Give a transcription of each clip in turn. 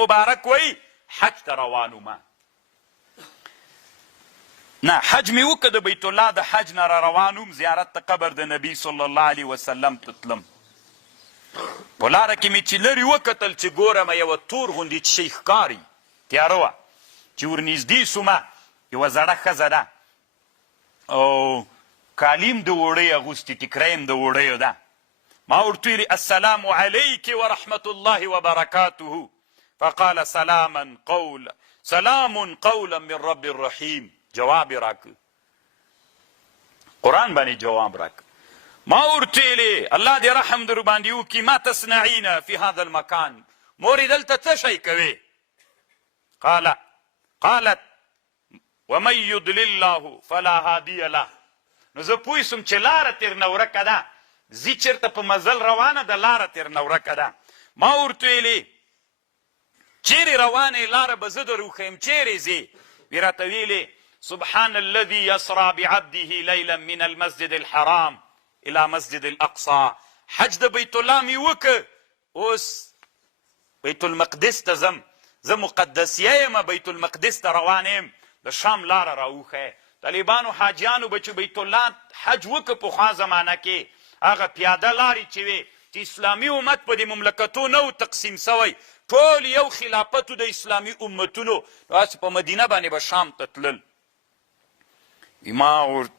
مبارک وی حج ته روانو ما نه حج مې وکړه د بیت الله د حج نه را روانوم زیارت ته قبر د نبي صلی الله علیه وسلم ته تلم په لاره کې مې چې لرې وکتل چې ګورمه یوه تور غوندې شی ښکاري تیاره وه چې ورنږدې سومه یوه زړه ښځه ده او کالیم د وړۍ اغوستې ټیکری هم د وړیو ده ما ورته ویلې السلام علیک ورحمة الله وبرکاته فقال سلام قولا من رب الرحیم جواب راکړ قرآن باندې جواب راکړ ما ورته ویلې الله دې رحم در باندې وکړي ما تصنعین فی هذا المکان مورې دلته څه شی کوې قالت ومن یضلل الله فلا هادی له نو زه پوه سوم چې لاره تېر نورکه ده ځي چېرته په مزل روانه ده لاره تېر نورکه ده ما ورته ویلې چیرې روانې لاره به زه در وښیم چیرې ځې وی راته ویلې سبحان الذي يسرى بعبده ليلا من المسجد الحرام الى مسجد الاقصى حج د بیت الله مې وکړ اوس بیت المقدس ته ځم زه مقدسیه یم بیت المقدس ته روان یم د شام لاره راوښیه طالبانو حاجیانو به چې بیت الله حج وکړه پخوا زمانه کې هغه پیاده لارې چې وې چې اسلامي امت په دې مملکتو نه و تقسیم سوی ټول یو خلافتو د اسلامي امتونو نو هسې په مدینه باندې به شام ته تلل ما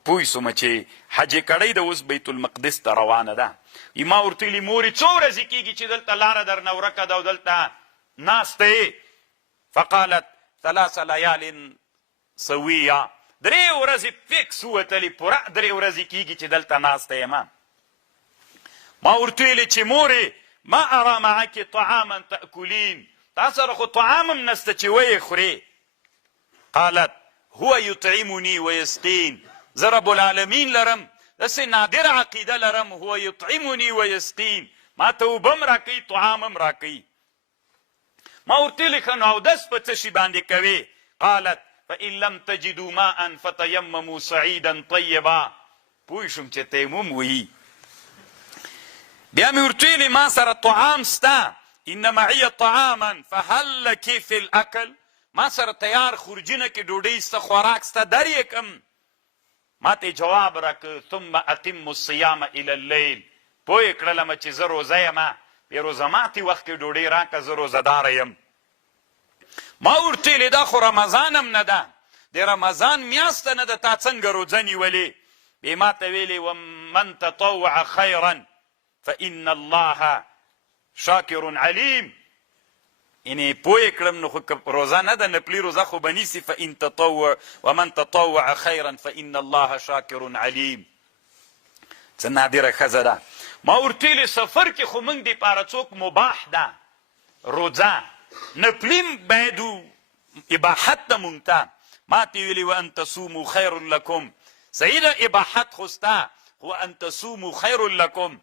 پوه سومه چې حج یې کړی ده اوس بیت المقدس ته روانه ده ما ورته ویلي مورې څو ورځې کېږي چې دلته لاره درنه ورکه ده او دلته ناسته یې فقالت 3 لیال سویه 3 ورځې فکس ووتلې پوره 3 ورځې کېږي چې دلته ناسته یم ما ورته ویلې چې مورې ما ارا معک طعاما تأکلین تا سره خو طعام هم نسته چې ویې خورې قالت هو یطعمنی ویسقین زه رب العالمین لرم داسې نادر عقیده لرم هو یطعمنی ویسقین ما ته اوبه هم راکوي طعام هم راکوي ما ورته ویلې ښه نو اودس په څه شي باندې کوې قالت فإن لم تجدوا ماء فتيمموا صعيدا طيبا پوه شوم چې تیمم وایي بیا مې ورته ویلې ما سره طعام سته ان معي طعاما فهل لك في الاكل ما سره تیار خورجینه کې ډوډۍ سته خوراک سته در یې کم ما ته جواب راکړ ثم اتم الصيام الى الليل پوه یې کړلمه چې زه روزه یمه بې روزه ماتې وخت کې ډوډۍ راکړه زه روزهداره یم ما ورته ویلې دا خو رمضان هم نه ده د رمضان میاشته نه ده تا څنګه روزه نیولې بیا ما ته ویلې ومن تطوع خیرا فإن الله شاکر علیم یعنې پوه یې کړم نو خو روزه نه ده نفلي روزه خو به نیسي فإن تطوع ومن تطوع خیرا فإن الله شاکر علیم څه نادره ښځه ده ما ورته ویلې سفر کې خو موږ دپاره څوک مباح ده روزه نفلیم باید اباحت ده مونږ ته ما ته ویلې وان تصوموا خیر لکم صحیح ده اباحت خو سته خو ان تصوموا خیر لکم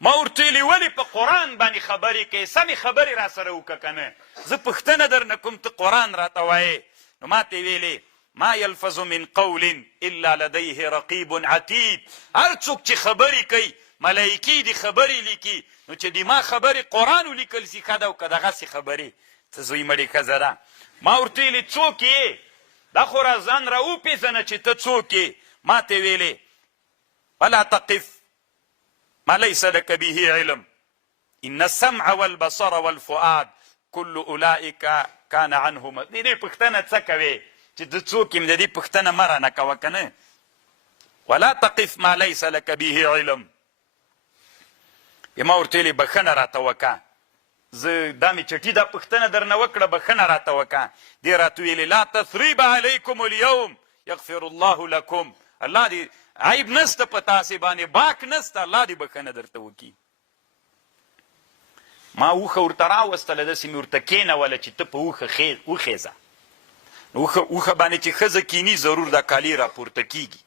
ما ورته ویلې ولې په قرآن باندې خبرې کوې سمې خبرې را سره وکړه که نه زه پوښتنه درنه کوم ته قرآن راته وایې نو ما ته ویلې ما یلفظ من قول الا لدیه رقیب عتید هر څوک چې خبرې کوي ملایکې دي خبرې لیکي نو چې د ما خبرې قرآن ولیکل سي ښه ده او که دغسې خبرې څه زوی مړې ښځه ده ما ورته ویلې څوک یې دا خو را ځان را وپېژنه چې ته څوک یې ما ته ویلې ولا تقف ما ليس لك به علم ان السمع والبصر والفؤاد كل اولئك كان عنه دې پوښتنه څه کوې چې ته څوک یم د دې پوښتنه مه رانه کوه که نه ولا تقف ما ليس لك به علم ما ورته ویلې بښنه راته وکړه زه دا مې چټي دا پوښتنه درنه وکړه بښنه راته وکړه دې راته ویلې لا تثریب علیکم اليوم یغفر الله لکم الله دې عیب نسته په تاسې باندې باک نسته الله دې بښنه درته وکړي ما اوښه ورته راوستله داسې مې ورته کېنوله چې ته په اوښه وخېځه نو اوښه باندې چې ښځه کیني ضرور دا کالي راپورته کېږي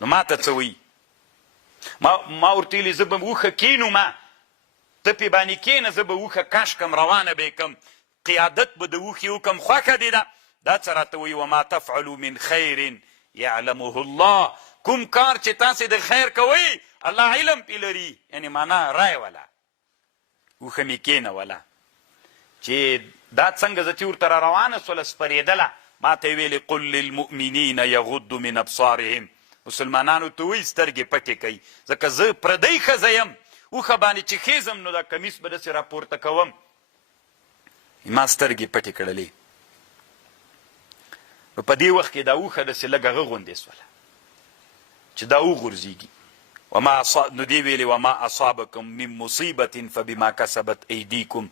نو ما ته څه وایي ما ورته ویلې زه به اوښه کېنومه ته پې باندې کېنه زه به اوښه کش کم روانه به یې کم قیادت به د اوښې وکم خوښه دې ده دا څه راته وایي وما تفعلوا من خیر یعلمه الله کوم کار چې تاسې د خیر کوئ الله علم پې لري یعنې معنا رای وله اوښه مې کېنوله چې دا څنګه زه چې ورته را روانه سوله سپرېدله ما ته یې ویلې قل للمؤمنین یغضوا من ابصارهم مسلمانانو ته وایي سترګې پټې کوي ځکه زه پردی ښځه یم اوښه باندې چې خیزم نو دا کمیس به داسې راپورته کوم ما سترګې پټې کړلې نو په دې وخت کې دا اوښه داسې لږ هغه غوندې سوله چې دا وغورځېږي نو دې ویلې وما اصابکم من مصیبة فبما کسبت ایدیکم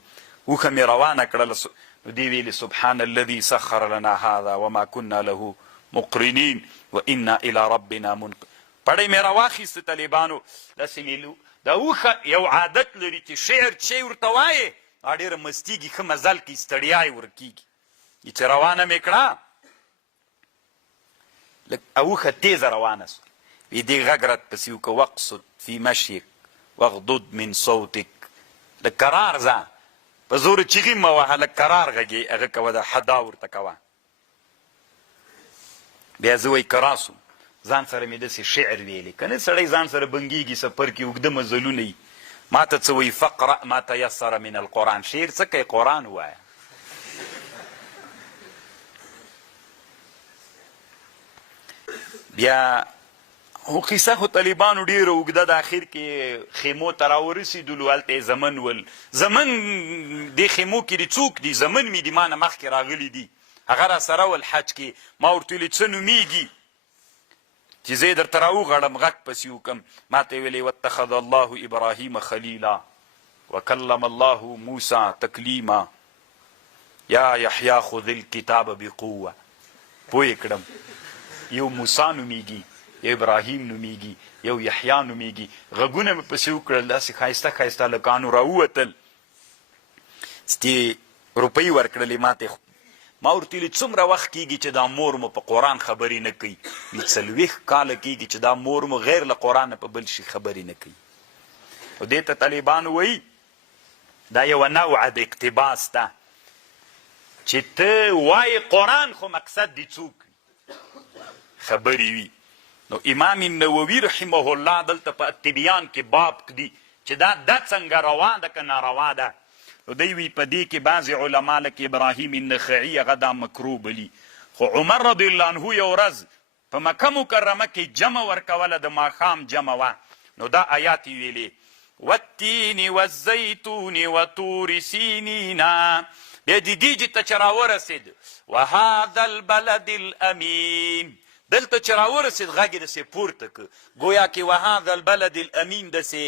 اوښه مې روانه کړله نو دې ویلې سبحان الذي سخر لنا هذا وما كنا له مقرنین وانا الى ربنا پړی مې راواخیسته طالبانو داسې مې دا اوښه یو عادت لري چې شعر چې ورته وایې ډېره مستیږي ښه مزل کوي ستړیا یې ورکېږي چې روانه مې کړه اوښه تیزه روانه سوه وی دې غږ راپسې وکړه واقصد فی مشیک واغضض من صوتک لږ کرار ځه په زور چیغې مه وهه لږ کرار غږې هغه کوه دا حدا ورته کوه بیا زه وایي که راسو ځان سره مې داسې شعر ویلی که نه سړی ځان سره بنګېږي سفر کې اوږده مزلونه وي ما ته څه وایي فقرأ ما تیسر من القرآن شعر څه کوي قرآن ووایه بیا خو قیسه خو طالبانو ډېره اوږده د اخر کې خیمو ته راورسېدلو هلته یې زمن ول زمن دې خیمو کې دي څوک دي زمن مې دي ما نه مخکې راغلي دي هغه را سره ول حج کې ما ورته ویلې څه نومېږي چې زه یې درته راوغړم غږ پسې وکړم ما ته یې ویلې واتخذ الله ابراهیم خلیلا وکلم الله موسی تکلیما یا یحیا خذ الکتاب بقوه پوه یې کړم یو موسی نومېږي یو ابراهیم نومېږي یو یحیا نومېږي غږونه مې پسې وکړل داسې ښایسته ښایسته هلکانو راووتل ستې روپۍ ورکړلې ماته ما ورته ویلې څومره وخت کېږي چې دا مور مو په قرآن خبرې نه کوي 40 کاله کېږي چې دا مور مو غیر له قرآن نه په بل شي خبرې نه کوي او دې ته طالبان وایي دا یوه نوعه د اقتباس ده چې ته وایې قرآن خو مقصد دې څوک خبرې وي نو امام نووي رحمه الله دلته په التبیان کې باب کړي چې دا څنګه روا ده که ناروا ده نو دی وی په دې کې بعضې علما لکه ابراهیم النخعي هغه دا مکروه بلي خو عمر رضی الله عنه یو ورځ په مکه مکرمه کې جمع ورکوله د ماښام جمع وه نو دا آیات یې ویلې والتین والزیتون وطور سینینا بیا د دې ته چې راورسېد وهذا البلد الامین دلته چې راورسېد غږ یې داسې پورته که ګویا کې وهذا البلد الامین داسې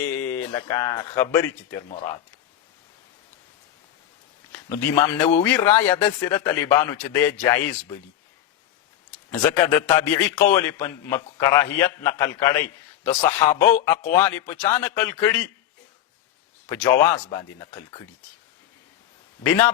لکه خبرې چې تر مراد نو د امام نووي رایه داسې ده طالبانو چې دی جایز بلي ځکه د تابعي قول یې په کراهیت نقل کړی د صحابو اقوال یې په چا نقل کړي په جواز باندې نقل کړي دي بنا